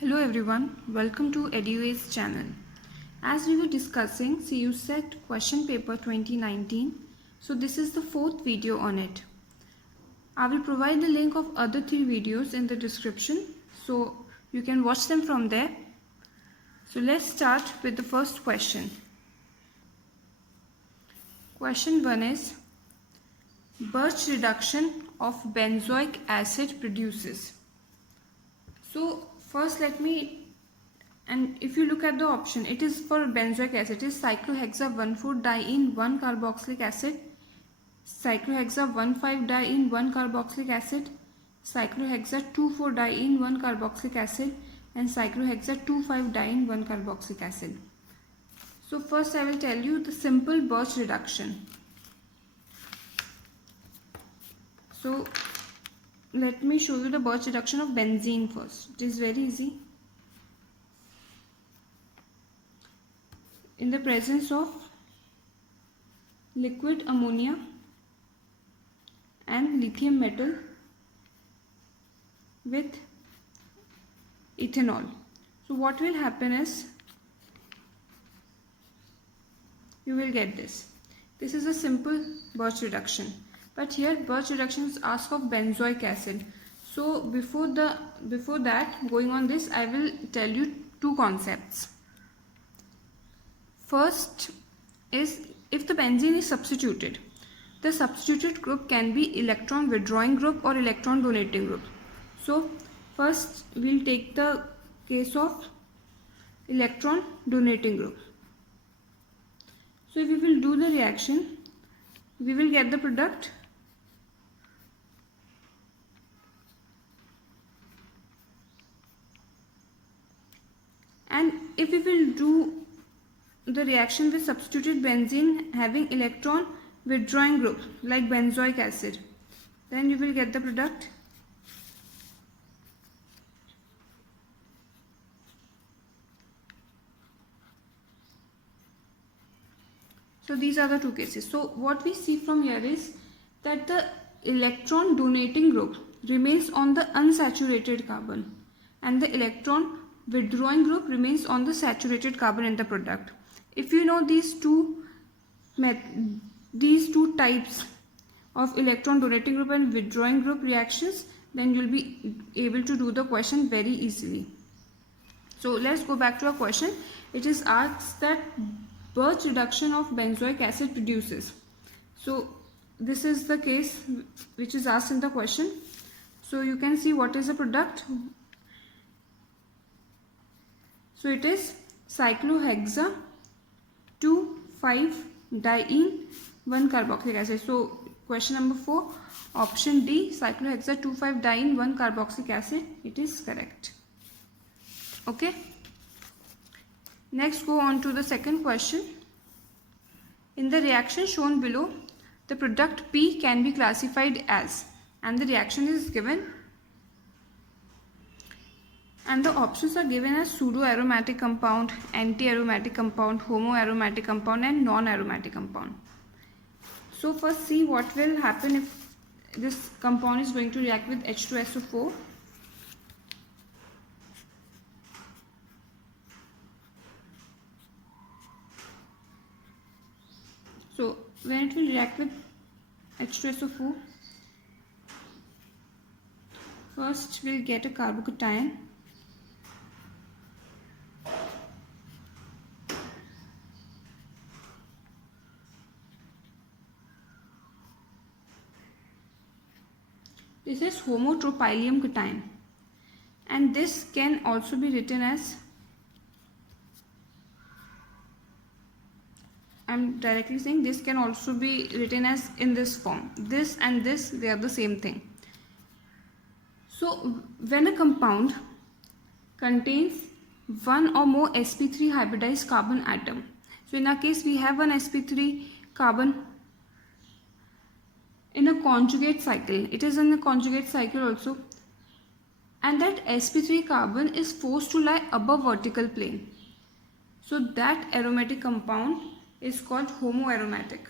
Hello everyone, welcome to EduAce channel. As we were discussing CUSET question paper 2019, so this is the fourth video on it. I will provide the link of other three videos in the description so you can watch them from there. So let's start with the first question. Question 1 is Birch reduction of benzoic acid produces. So first and if you look at the option, it is for benzoic acid. It is cyclohexa 1,4-diene 1-carboxylic acid, cyclohexa 1,5-diene 1-carboxylic acid, cyclohexa 2,4-diene 1-carboxylic acid, and cyclohexa 2,5-diene 1-carboxylic acid. So first I will tell you the simple Birch reduction. So let me show you the Birch reduction of benzene first. It is very easy. In the presence of liquid ammonia and lithium metal with ethanol. So what will happen is you will get this. This is a simple Birch reduction. But here Birch reduction is asked of benzoic acid. So before that, going on this, I will tell you two concepts. First is if the benzene is substituted, the substituted group can be electron withdrawing group or electron donating group. So first we will take the case of electron donating group. So if we will do the reaction, we will get the product and if we will do the reaction with substituted benzene having electron withdrawing group like benzoic acid, then you will get the product so these are the two cases. So what we see from here is that the electron donating group remains on the unsaturated carbon and the electron withdrawing group remains on the saturated carbon in the product. If you know these two types of electron donating group and withdrawing group reactions, then you will be able to do the question very easily. So let's go back to our question. It is asked that Birch reduction of benzoic acid produces. So this is the case which is asked in the question. So you can see what is the product. So it is cyclohexa 2,5-diene 1-carboxylic acid. So question number 4, option D, cyclohexa 2,5-diene 1-carboxylic acid, it is correct. Okay. Next, go on to the second question. In the reaction shown below, the product P can be classified as, and the reaction is given, and the options are given as pseudo-aromatic compound, anti-aromatic compound, homo-aromatic compound, and non-aromatic compound. So first see what will happen if this compound is going to react with H2SO4. So when it will react with H2SO4, first we'll get a carbocation. This is homotropylium cation, and this can also be written as, I'm directly saying this can also be written as in this form. This and this, they are the same thing. So when a compound contains one or more sp3 hybridized carbon atom, so in our case we have one sp3 carbon in a conjugate cycle, it is in a conjugate cycle also, and that sp3 carbon is forced to lie above vertical plane. So that aromatic compound is called homoaromatic.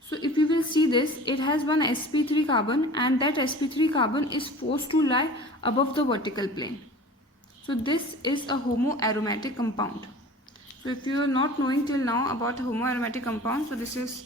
So if you will see this, it has one sp3 carbon and that sp3 carbon is forced to lie above the vertical plane. So this is a homoaromatic compound. So if you are not knowing till now about homoaromatic compound, so this is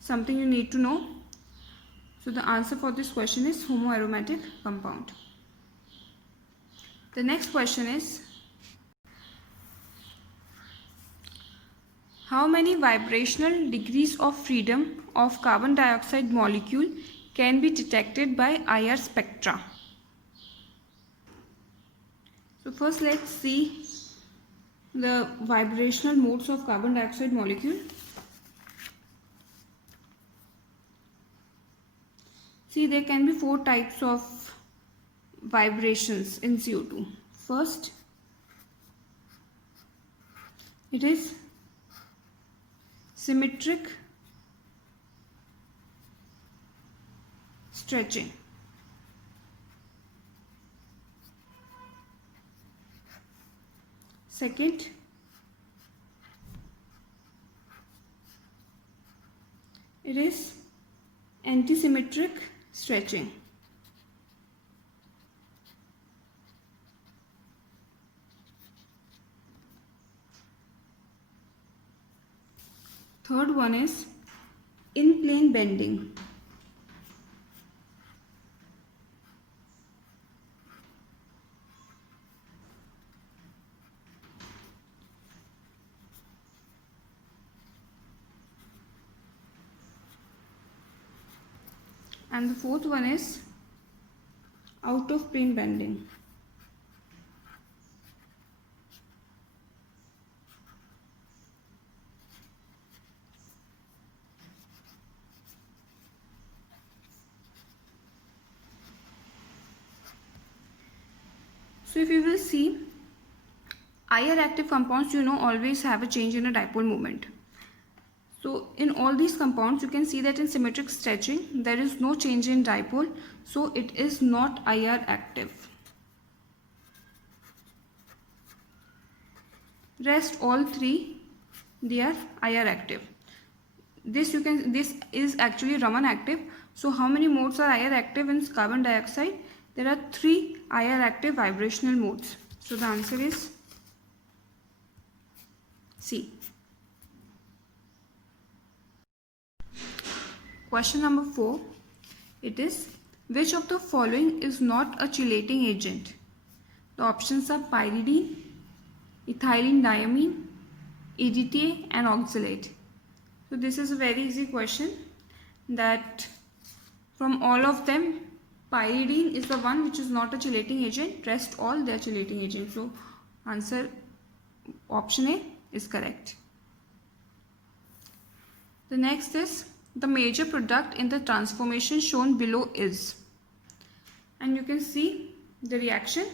something you need to know. So the answer for this question is homoaromatic compound. The next question is, how many vibrational degrees of freedom of carbon dioxide molecule can be detected by IR spectra? So first let's see the vibrational modes of carbon dioxide molecule. See, there can be 4 types of vibrations in CO2. First, it is symmetric stretching. Second, it is antisymmetric stretching. Third one is in-plane bending. And the fourth one is out of plane bending. So if you will see, IR active compounds, always have a change in a dipole moment. So in all these compounds, you can see that in symmetric stretching, there is no change in dipole. So it is not IR active. Rest all 3, they are IR active. This is actually Raman active. So how many modes are IR active in carbon dioxide? There are 3 IR active vibrational modes. So the answer is C. Question number 4. It is, which of the following is not a chelating agent? The options are pyridine, ethylene diamine, EDTA and oxalate. So this is a very easy question, that from all of them, pyridine is the one which is not a chelating agent. Rest all they are chelating agents. So answer option A is correct. The next is, the major product in the transformation shown below is, and you can see the reaction.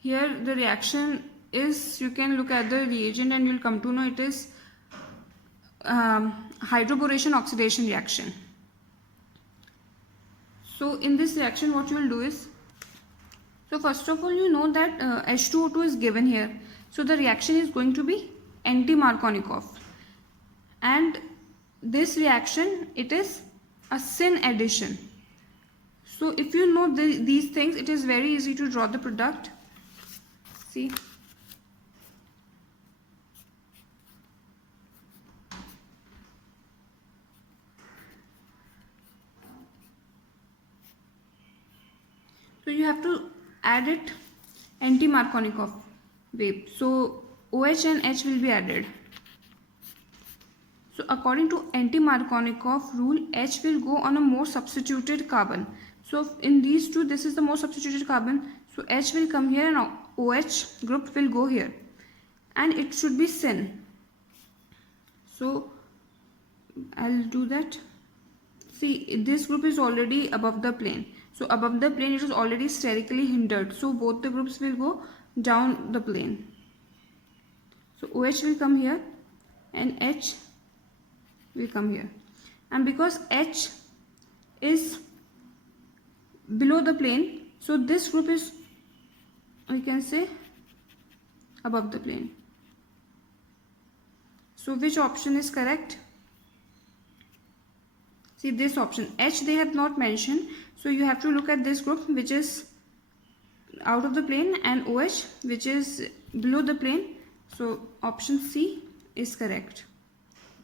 Here the reaction is, you can look at the reagent and you will come to know it is hydroboration oxidation reaction. So in this reaction what you will do is, so first of all you know that H2O2 is given here. So the reaction is going to be anti-Markovnikov, and this reaction, it is a syn addition. So if you know these things, it is very easy to draw the product. See, so you have to add it anti-Markovnikov way. So OH and H will be added. So according to anti-Markovnikov rule, H will go on a more substituted carbon. So in these two, this is the more substituted carbon. So H will come here and OH group will go here. And it should be syn. So I'll do that. See, this group is already above the plane. So above the plane, it is already sterically hindered. So both the groups will go down the plane. So OH will come here and H will come here, and because H is below the plane, so this group is, we can say, above the plane. So which option is correct? See, this option H they have not mentioned, so you have to look at this group which is out of the plane and OH which is below the plane. So option C is correct.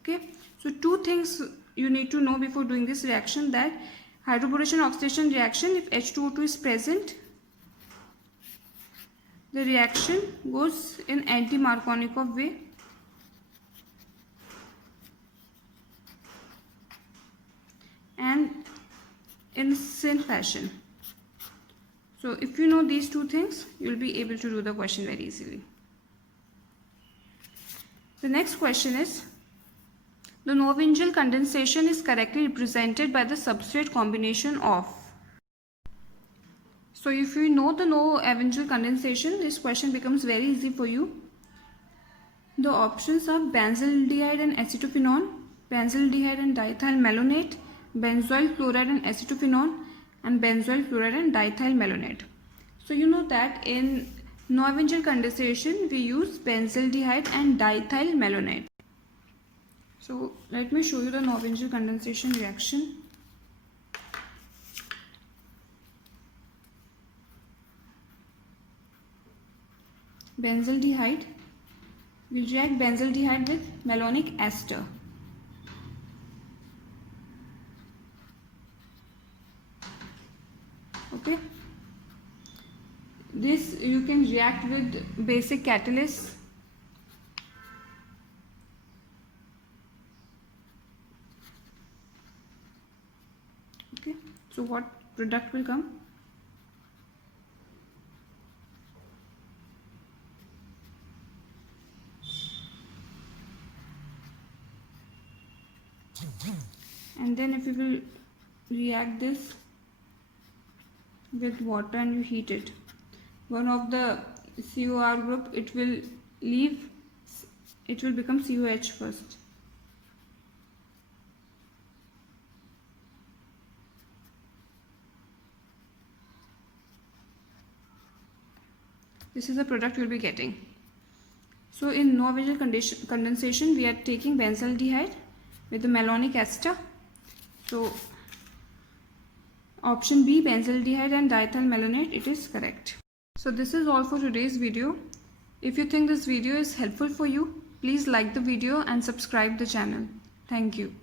Okay, so two things you need to know before doing this reaction, that hydroboration oxidation reaction, if H2O2 is present, the reaction goes in anti-Markovnikov way. And in syn fashion. So if you know these two things, you will be able to do the question very easily. The next question is, the Knoevenagel condensation is correctly represented by the substrate combination of. So if you know the Knoevenagel condensation, this question becomes very easy for you. The options are benzaldehyde and acetophenone, benzaldehyde and diethyl malonate, benzoyl chloride and acetophenone, and benzoyl chloride and diethyl malonate. So you know that in Knoevenagel condensation we use benzaldehyde and diethyl malonate. So let me show you the Knoevenagel condensation reaction. Benzaldehyde will react benzaldehyde with malonic ester. Okay, this you can react with basic catalyst. Okay, so what product will come? And then if you will react this with water and you heat it, one of the COR group, it will become COH first. This is the product you will be getting. So in Knoevenagel condensation we are taking benzaldehyde with the malonic ester. So option B, benzaldehyde and diethyl malonate, it is correct. So this is all for today's video. If you think this video is helpful for you, please like the video and subscribe the channel. Thank you.